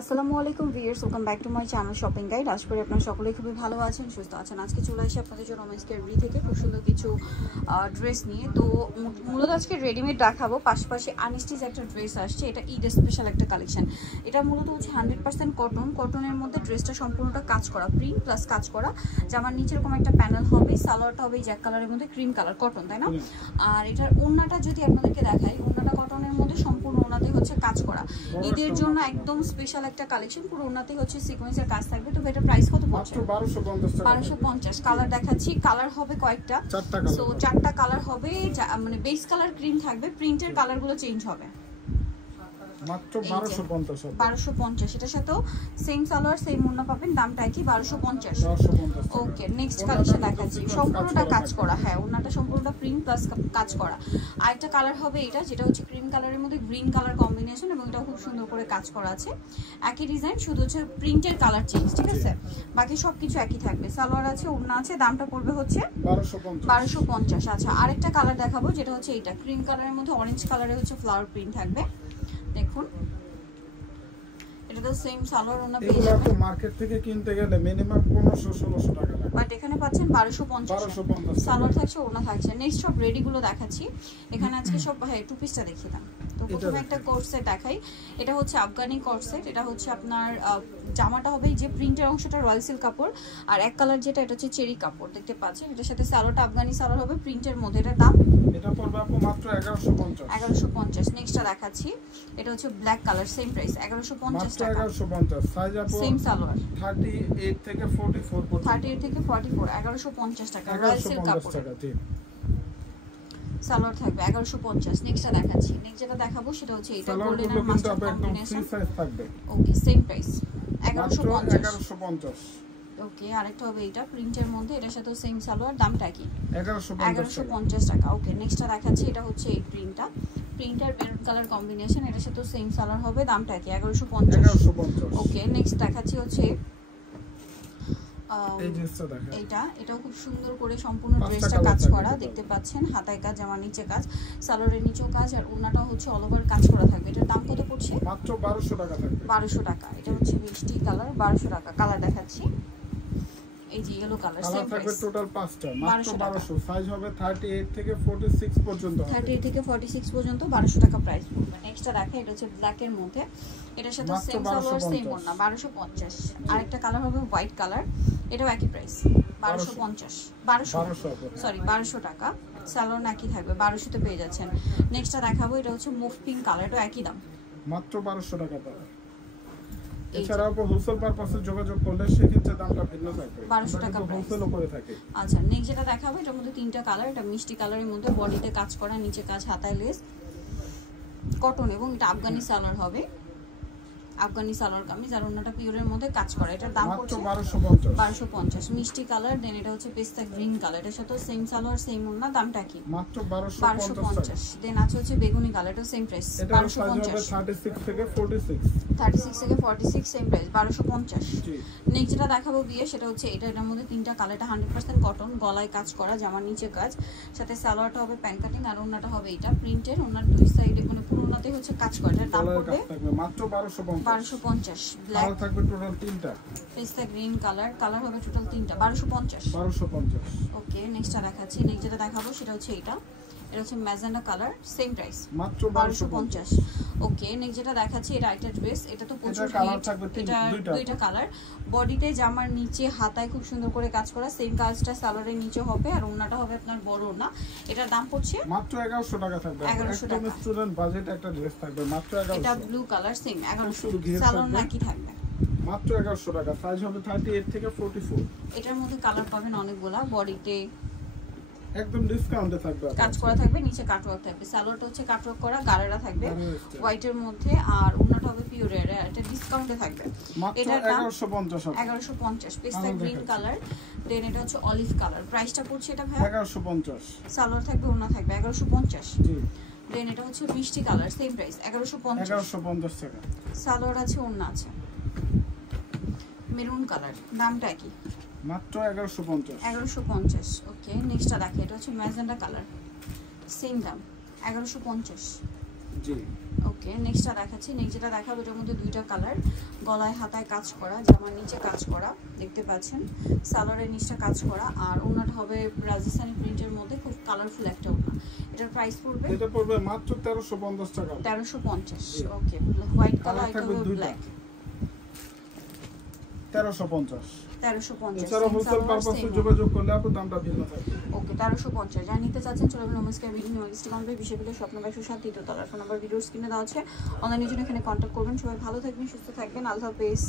আসসালামু আলাইকুম viewers, welcome back to my channel shopping guide. আশা করি আপনারা সকলেই খুবই ভালো আছেন, সুস্থ আছেন। আজকে চলে আসি আপনাদের জন্য ওমেন্স কেয়ারি থেকে খুব সুন্দর কিছু ড্রেস নিয়ে। তো মূলত আজকে রেডিমেড দেখাবো, পাশাপাশি আনস্টিচ একটা ড্রেস আসছে। এটা ঈদ স্পেশাল একটা কালেকশন। এটা মূলত হচ্ছে 100% কটনের মধ্যে ড্রেসটা সম্পূর্ণটা কাজ করা, প্রিন্ট প্লাস কাজ করা। জামার নিচে এরকম একটা প্যানেল হবে, সালোয়ারটা হবে জ্যাক কালারের মধ্যে ক্রিম কালার কটন, তাই না? আর এটার ওড়নাটা যদি আপনাদেরকে দেখাই, ওড়নাটা কটনের মধ্যে সম্পূর্ণ ওড়নাতে হচ্ছে কাজ করা। ঈদের জন্য একদম স্পেশাল একটা কালেকশন, পুরো ওড়নাতে হচ্ছে সিকোয়েন্সের কাজ থাকবে। তো এটা প্রাইস কত পড়ছে? 1250। কালার দেখাচ্ছি, কালার হবে কয়েকটা, সো 4টা কালার হবে। মানে বেস কালার ক্রিম থাকবে, প্রিন্টের কালারগুলো চেঞ্জ হবে। মাত্র 1250। এটার সাথেও সেম সালোয়ার সেম ওড়না পাবেন, দামটা কি 1250। ওকে, নেক্সট কালেকশন দেখাচ্ছি, সম্পূর্ণটা কাজ করা। হ্যাঁ, ওড়নাটা সম্পূর্ণটা প্রিন্ট প্লাস কাজ করা। আরেকটা কালার হবে এটা, যেটা হচ্ছে ক্রিম কালারের মধ্যে গ্রিন কালার কম্বিনেশন, এবং এটা খুব সুন্দর করে কাজ করা আছে। একই ডিজাইন, শুধু হচ্ছে প্রিন্টের কালার চেঞ্জ, ঠিক আছে? বাকি সবকিছু একই থাকবে। সালোয়ার আছে, ওড়না আছে, দামটা পড়বে হচ্ছে 1250। আচ্ছা, আরেকটা কালার দেখাবো, যেটা হচ্ছে এটা ক্রিম কালারের মধ্যে অরেঞ্জ কালারে হচ্ছে ফ্লাওয়ার প্রিন্ট থাকবে। দেখুন, এটা তো সেম সালোয়ার ওনা পেয়ে যাবেন। এগুলো মার্কেট থেকে কিনতে গেলে মিনিমাম 1500-1600 টাকা লাগে, বাট এখানে পাচ্ছেন 1250। সালোয়ার থাকছে, ওনা থাকছে। নেক্সট সব রেডি গুলো দেখাচ্ছি এখানে আজকে সব। হ্যাঁ, টু পিসটা দেখিয়ে দাম। তো প্রথমে একটা কোট সেট দেখাই। এটা হচ্ছে আফগানি কোট সেট। এটা হচ্ছে আপনার জামাটা হবে যে প্রিন্টের অংশটা রয়্যাল সিল্ক কাপড়, আর এক কালার যেটা এটা হচ্ছে চেরি কাপড়, দেখতে পাচ্ছেন। এটার সাথে সালোয়ারটা আফগানি সালোয়ার হবে প্রিন্টের মধ্যে। এটার দাম এটা পড়বে আপু মাত্র 1150। নেক্সটটা দেখাচ্ছি, এটা হচ্ছে ব্ল্যাক কালার, সেম প্রাইস 1150 টাকা। 1150 সাইজ আপু সেম সালোয়ার 38 থেকে 44 পর্যন্ত। 38 থেকে 44 1150 টাকা, রয়্যাল সিল্ক কাপড়। সালোয়ার থাকবে 1150। নেক্সটটা দেখাচ্ছি, নেক্সট যেটা দেখাবো সেটা হচ্ছে এটা গোল্ডেন আর মাস্টার্ড কম্বিনেশন। সাইজ থাকবে। ওকে, সেম প্রাইস 1150। ওকে, আরেকটা হবে এটা প্রিন্টের মধ্যে, এটার সাথে সেম সালোয়ার, দামটা কি 1150 টাকা। ওকে, নেক্সটটা দেখাচ্ছি, এটা হচ্ছে এই প্রিন্টার মেরুন কালার কম্বিনেশন, এটার সাথে সেম সালোয়ার হবে, দামটা কি 1150। ওকে, নেক্সট দেখাচ্ছি হচ্ছে এটাও খুব সুন্দর করে সম্পূর্ণ ড্রেসটা কাজ করা, দেখতে পাচ্ছেন। হাতায় কাজ, জামার নিচে কাজ, সালোয়ারের নিচেও কাজ, আর ওড়নাটা হচ্ছে অল ওভার কাজ করা থাকবে। এটার দাম কত পড়ছে? মাত্র 1200 টাকা থাকবে। 1200 টাকা। এটা হচ্ছে মিষ্টি কালার, 1200 টাকা। কালার দেখাচ্ছি, এই যে ইয়েলো কালার, সেম থাকবে টোটাল 5টা, মাত্র 1200। সাইজ হবে 38 থেকে 46 পর্যন্ত। 38 থেকে 46 পর্যন্ত 1200 টাকা প্রাইস পড়বে। নেক্সটটা দেখে, এটা হচ্ছে ব্ল্যাক এর মধ্যে, এটার সাথে সেম সালোয়ার সেম ওড়না, 1250। আরেকটা কালার হবে হোয়াইট কালার, এটাও একই প্রাইস 1200 টাকা। সালোয়ার একই থাকবে, 1200 তে পেয়ে যাচ্ছেন। নেক্সটটা দেখাবো, এটা হচ্ছে মুভ পিঙ্ক কালার, এটা একই দাম, মাত্র 1200 টাকা পাবে। এছাড়াও হোলসেল পারপাসে যোগাযোগ করলে সেক্ষেত্রে দামটা ভিন্ন থাকবে, 1200 টাকা হোলসেলও করে থাকে। আচ্ছা, নেক্সট যেটা দেখাবো, এটার মধ্যে 3টা কালার। এটা মিষ্টি কালারের মধ্যে, বডিতে কাজ করা, নিচে কাজ, হাতায় লেস, কটন, এবং এটা আফগানি সালোয়ার হবে, আফগানি সালোয়ার কামিজ, আর অন্যটা পিওরের মধ্যে কাজ করা। এটার দাম পড়ছে 1250। মিষ্টি কালার, দেন এটা হচ্ছে পেস্তা গ্রিন কালার, এটার সাথে সেম সালোয়ার সেম ওড়না, দামটা কি মাত্র 1250। দেন আছে হচ্ছে বেগুনি কালার, এটা সেম প্রাইস 1250। 36 থেকে 46 সেম প্রাইস 1250। নেক্সট যেটা দেখাবো বিয়ে, সেটা হচ্ছে এটার মধ্যে 3টা কালার। এটা 100% কটন, গলায় কাজ করা, জামার নিচে কাজ, সাথে সালোয়ারটা হবে প্যান কাটিং, আর ওড়নাটা হবে এটা প্রিন্টের। ওড়নার দুই সাইডে মানে পুরো ওড়নাতে হচ্ছে কাজ করা। এটার দাম পড়বে মাত্র 1250। ব্ল্যাক থাকবে টোটাল 3টা, পেস্তা গ্রিন কালার হবে টোটাল 3টা, 1250। ওকে, নেক্সটটা দেখাচ্ছি, নেক্সট যেটা দেখাবো সেটা হচ্ছে এটা হচ্ছে ম্যাজেন্ডা কালার, সেম প্রাইস মাত্র 1250। ওকে, নেক্সট যেটা দেখাচ্ছি, এটা একটা ড্রেস, এটা তো প্রচুর হিট। এটা দুইটা কালার, বডিতে, জামার নিচে, হাতায় খুব সুন্দর করে কাজ করা, সেম কাজটা সালোয়ারের নিচে হবে, আর ওড়নাটা হবে আপনার বড় ওড়না। এটার দাম পড়ছে মাত্র 1100 টাকা থাকবে। 1100 টাকা। স্টুডেন্ট বাজেট একটা ড্রেস থাকবে মাত্র 1100। এটা ব্লু কালার, সেম 1100। সালোয়ার নাকি থাকবে মাত্র 1100 টাকা। সাইজ হবে 38 থেকে 44। এটার মধ্যে কালার পাবেন অনেকগুলা, বডিতে একদম ডিসকাউন্টে থাকবে, কাজ করা থাকবে, নিচে কাটওয়ার্ক থাকবে। সালোয়ারটা হচ্ছে কাটওয়ার্ক করা, গারারা থাকবে হোয়াইটের মধ্যে, আর ওড়নাটা হবে পিওরের, এটা ডিসকাউন্টে থাকবে। এটার দাম 1150। পেস্তা গ্রিন কালার, দেন এটা হচ্ছে অলিভ কালার। প্রাইসটা পড়ছে এটা ভাই 1150। সালোয়ার থাকবে, ওড়না থাকবে 1150। জি, দেন এটা হচ্ছে মিষ্টি কালার, সেম প্রাইস 1150 টাকা। সালোয়ার আছে, ওড়না আছে, মেরুন কালার, দামটা কি মাত্র 1150। ওকে, নেক্সটটা দেখে, এটা হচ্ছে ম্যাজেন্ডা কালার, সেম দাম 1150। জি, ওকে, নেক্সটটা দেখাচ্ছি। নেক্সট যেটা দেখাবো এটার মধ্যে দুইটা কালার, গলায় হাতায় কাজ করা, জামার নিচে কাজ করা, দেখতে পাচ্ছেন সালোয়ারের নিচটা কাজ করা, আর ওনাটা হবে রাজস্থানি প্রিন্টের মধ্যে, খুব কালারফুল একটা ওনা। এটার প্রাইস পড়বে, এটা পড়বে মাত্র 1350 টাকা। 1350। ওকে, হোয়াইট কালার, এটা হবে ব্ল্যাক, 1350। 1350। এছাড়া হোলসেল পারপাসে যোগাযোগ করলে আপু দামটা ভিন্ন থাকবে। ওকে, 1350। যা নিতে চাচ্ছেন চলে যাবেন নমস্কার ভিডিও নিউজটি কমপ্লিট বিশেষভাবে স্বপ্ন 107 তৃতীয় তলার ফোন নাম্বার ভিডিওর স্ক্রিনে দেওয়া আছে, অনলাইনের জন্য এখানে কন্ট্যাক্ট করবেন। সবাই ভালো থাকবেন, সুস্থ থাকবেন, আল্লাহ হাফেজ।